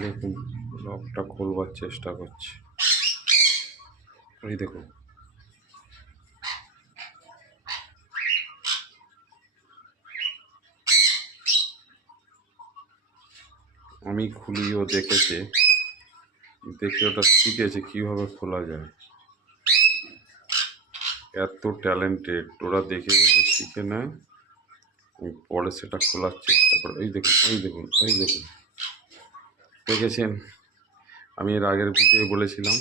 দেখুন লকটা খোলবার চেষ্টা করছি। এই দেখুন আমি খুলিও দেখেছে, দেখে ওটা শিখেছে কীভাবে খোলা যায়। এত ট্যালেন্টেড, ওরা দেখে দেখে শিখে নেয়, পরে সেটা খোলার চেষ্টা করে। এই দেখুন এই দেখুন এই দেখুন, দেখেছেন? আমি এর আগের ভিডিও বলেছিলাম